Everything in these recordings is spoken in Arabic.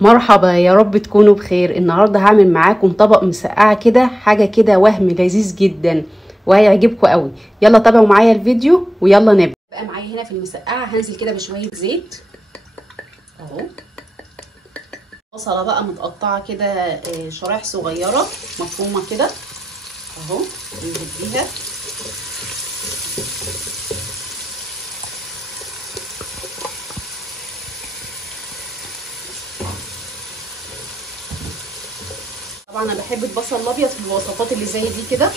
مرحبا، يا رب تكونوا بخير. النهارده هعمل معاكم طبق مسقعه كده، حاجه كده وهم لذيذ جدا وهيعجبكم قوي. يلا تابعوا معايا الفيديو ويلا نبدا. بقى معايا هنا في المسقعه هنزل كده بشويه زيت اهو. بصله بقى متقطعه كده شرايح صغيره مفرومه كده اهو، ننزل بيها. طبعا انا بحب البصل الابيض في الوصفات اللي زي دي كده.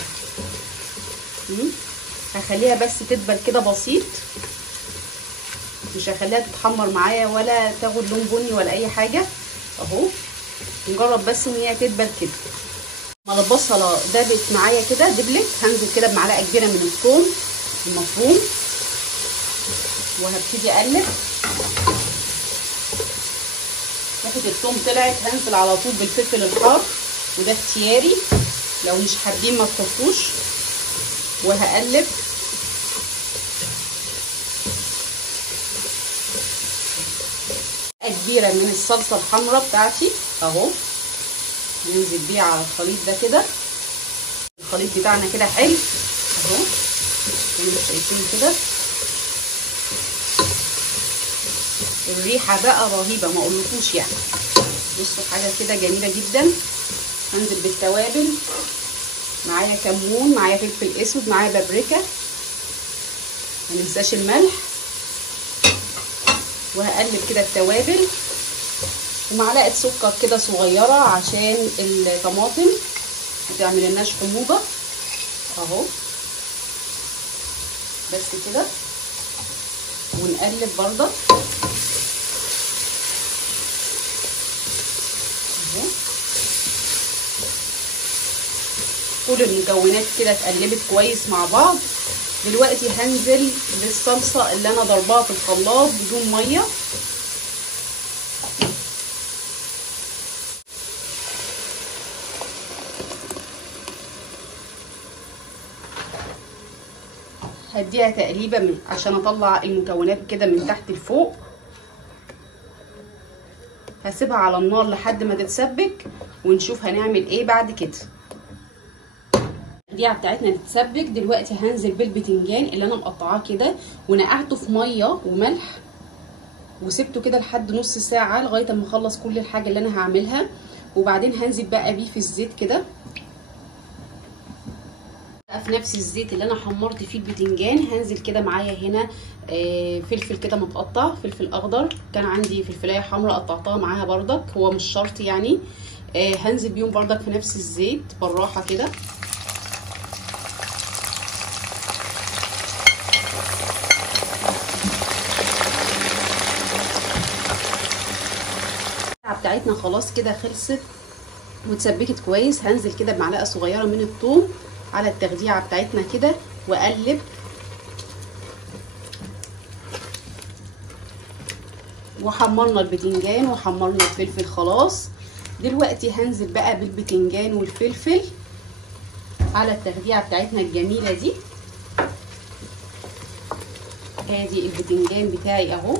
هخليها بس تدبل كده بسيط، مش هخليها تتحمر معايا ولا تاخد لون بني ولا اي حاجه اهو. نجرب بس ان هي تدبل كده. لما البصله دبلت معايا كده دبلت، هنزل كده بمعلقه كبيره من الثوم المفروم وهبتدي اقلب. ريحه الثوم طلعت، هنزل على طول بالفلفل الحار وده اختياري، لو مش حابين ما تحطوش. وهقلب كبيره من الصلصه الحمراء بتاعتي اهو، هننزل بيها على الخليط ده كده. الخليط بتاعنا كده حلو اهو زي ما انتم شايفين كده. الريحه بقى رهيبه ما اقولكوش يعني. بصوا حاجه كده جميله جدا. هنزل بالتوابل، معايا كمون، معايا فلفل اسود، معايا بابريكا، ما ننساش الملح. وهقلب كده التوابل ومعلقه سكر كده صغيره عشان الطماطم ما تعملناش حموضه اهو. بس كده ونقلب برضه اهو. كل المكونات كده اتقلبت كويس مع بعض. دلوقتي هنزل بالصلصه اللي انا ضرباها في الخلاط بدون ميه. هديها تقليبه عشان اطلع المكونات كده من تحت لفوق. هسيبها على النار لحد ما تتسبك ونشوف هنعمل ايه بعد كده. التقليعه بتاعتنا تتسبك. دلوقتي هنزل بالبتنجان اللي انا مقطعاه كده ونقعته في ميه وملح وسبته كده لحد نص ساعه لغايه اما اخلص كل الحاجه اللي انا هعملها. وبعدين هنزل بقى بيه في الزيت كده في نفس الزيت اللي انا حمرت فيه البتنجان. هنزل كده معايا هنا فلفل كده متقطع، فلفل اخضر، كان عندي فلفلايه حمراء قطعتها معاها بردك، هو مش شرط يعني. هنزل بيهم بردك في نفس الزيت بالراحه كده. بتاعتنا خلاص كده خلصت واتسبكت كويس. هنزل كده بمعلقه صغيره من الثوم على التخديعه بتاعتنا كده واقلب. وحمرنا البتنجان وحمرنا الفلفل خلاص. دلوقتي هنزل بقى بالبتنجان والفلفل على التخديعه بتاعتنا الجميله دي. ادي البتنجان بتاعي اهو،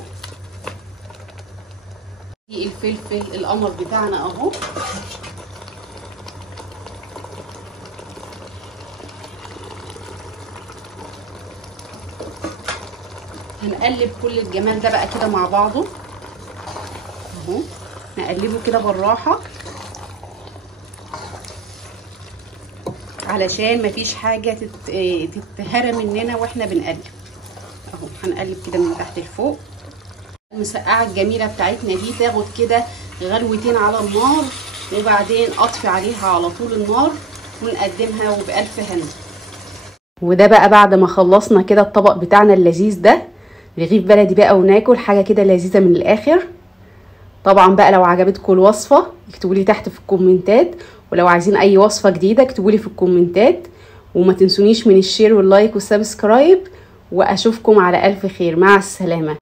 دي الفلفل القمر بتاعنا اهو. هنقلب كل الجمال ده بقى كده مع بعضه اهو. نقلبه كده بالراحه علشان مفيش حاجه تتهرى مننا واحنا بنقلب اهو. هنقلب كده من تحت لفوق. المسقعه الجميله بتاعتنا دي تاخد كده غلوتين على النار وبعدين اطفي عليها على طول النار ونقدمها وبألف هنا. وده بقى بعد ما خلصنا كده الطبق بتاعنا اللذيذ ده، رغيف بلدي بقى وناكل حاجه كده لذيذه من الاخر. طبعا بقى لو عجبتكم الوصفه اكتبوا لي تحت في الكومنتات، ولو عايزين اي وصفه جديده اكتبوا لي في الكومنتات. وما تنسونيش من الشير واللايك والسبسكرايب، واشوفكم على الف خير. مع السلامه.